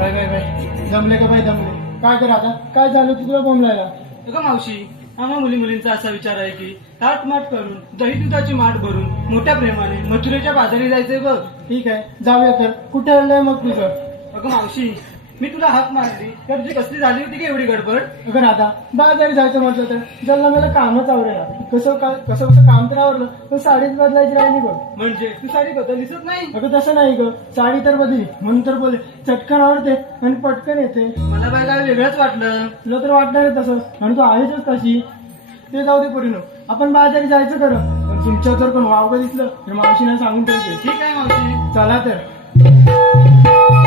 जमले का बाई जमले? काय कर आता? काय झालं तू तुला बोंबलायला? अगं मावशी आम्हा मुली मुलींचा असा विचार आहे की ताटमाट करून दही दुधाची माठ भरून मोठ्या प्रेमाने मथुरेच्या बाजारी जायचंय बघ. ठीक आहे जाऊया तर. कुठे आणलंय मग तुझं? अगं मावशी मी तुला हाक मारली तर तुझी कसली झाली होती की एवढी गडबड? अगं राधा बाजारी जायचं म्हटलं तर जल्ला मला कामच आवडेना कसं का कसं कसं काम तर आवडलं पण साडीच बदलायची राहिली बघ. म्हणजे? तू साडी बदल दिसत नाही? अगं तसं नाही ग. साडी तर बदली म्हणून तर बोले चटकन आवडते आणि पटकन येते. मला बाय काय वेगळंच वाटलं. तुला तर वाटणार आहे तसं. आणि तू आहेच कशी ते जाऊ दे पोरीनो. आपण बाजारी जायचं खरं. पण तुमच्या जर पण वावगं दिसलं. तर मावशीला सांगून ठेवते. ठीक आहे मावशी. चला तर.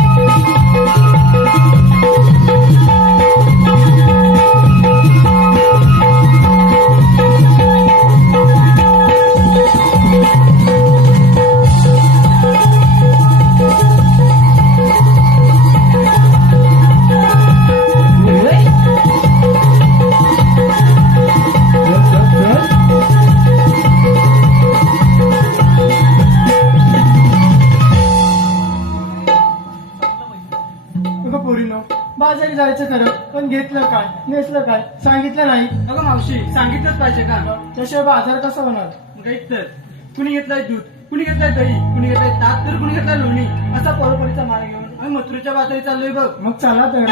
बाजारी जायचं खरं पण घेतलं काय नेसलं काय सांगितलं नाही. अगं मावशी सांगितलंच पाहिजे का? त्याशिवाय बाजार कसा होणार? मग तर कुणी घेतलाय दूध कुणी घेतलाय दही कुणी घेतलाय ताक तर कुणी घेतलाय लोणी असा परोपरीचा माल घेऊन आम्ही मथुरेच्या बाजारी चाललोय बघ. मग चला तर.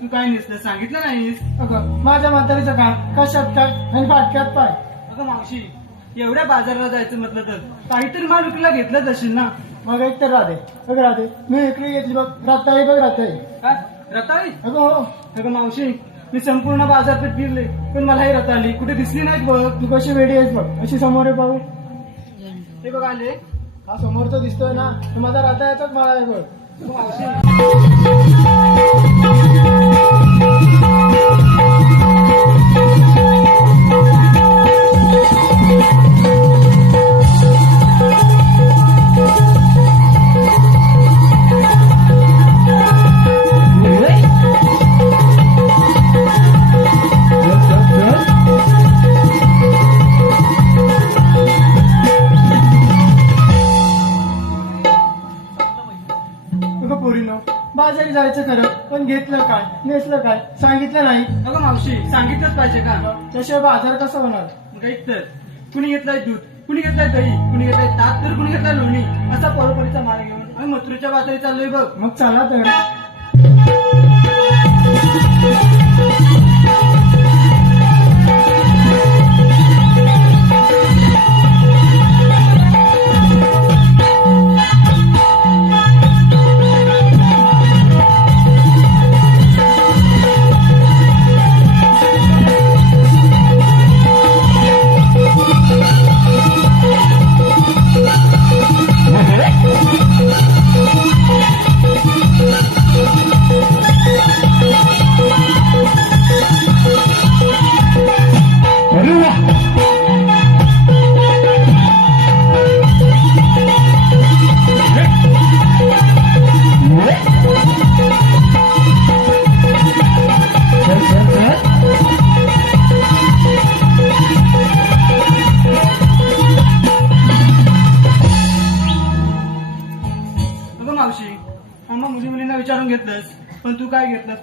तू काय नेसलं? सांगितलं नाहीस अगं माझ्या म्हातारीचं काम कशात काय? आणि फाटक्यात पाय अगं मावशी एवढ्या बाजाराला जायचं म्हटलं तर काहीतरी माल विकला घेतलंच असेल ना? मग एक तर राधे बघ राधे मी इकडे घेतली बघ. राताई बघ राताई काय? रताळी? अगं हो. अगं मावशी मी संपूर्ण बाजारपेठ फिरले पण मला ही रताळी कुठे दिसली नाहीत बघ. तू कशी वेडी आहेस बघ. अशी समोर आहे पाहू. हे बघ आले. हा समोरचा दिसतोय ना तो माझा रातायाचाच माळा आहे बघ. मावशी अगं पोरीनो. बाजारी जायचं खरं पण घेतलं काय नेसलं काय सांगितलं नाही. अगं मावशी सांगितलंच पाहिजे का? त्याशिवाय बाजार कसा होणार? मग तर कुणी घेतलाय दूध कुणी घेतलाय दही कुणी घेतलाय ताक तर कुणी घेतलाय लोणी असा परोपरीचा माल घेऊन आम्ही मथुरेच्या बाजारी चाललोय बघ. मग चला तर.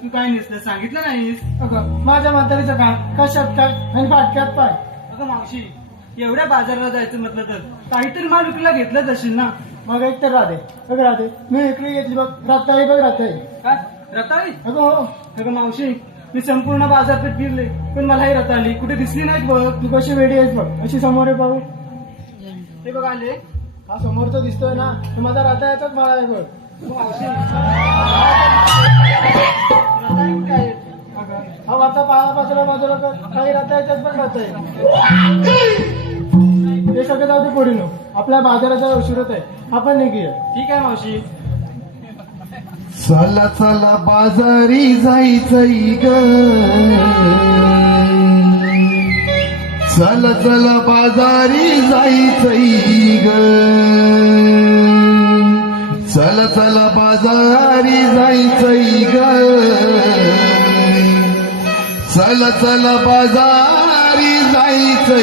तू काय नेसलं? सांगितलं नाहीस? अगं माझ्या म्हातारीचं काम कशात काय? आणि फाटक्यात पाय. अगं मावशी एवढ्या बाजाराला जायचं म्हटलं तर काहीतरी माल विकला घेतलंच असेल ना? मग एक तर राहते बघ राहते मी इकडे घेतली बघ राहता बघ राहता काय? रताळी? अगं हो. अगं मावशी मी संपूर्ण बाजारपेठ फिरले पण मला ही रताळी कुठे दिसली नाहीत बघ. तू कशी वेडी आहेस बघ अशी समोर आहे पाहू. हे बघ आले. हा समोरचा दिसतोय ना तो माझा राहता याचाच मला आहे बघ. मावशी. बाजूला बाजूला कर. काही राहता याच्यात पण राहता ते सगळं जाऊ दे पोरीनो आपल्या बाजाराचा उशीर होत आहे. आपण निघूया. ठीक आहे मावशी. चला चला बाजारी जायचंय ग. चला चला बाजारी जायचंय ग. चला चला बाजारी जायचंय ग. चल चल बाजारी जायचं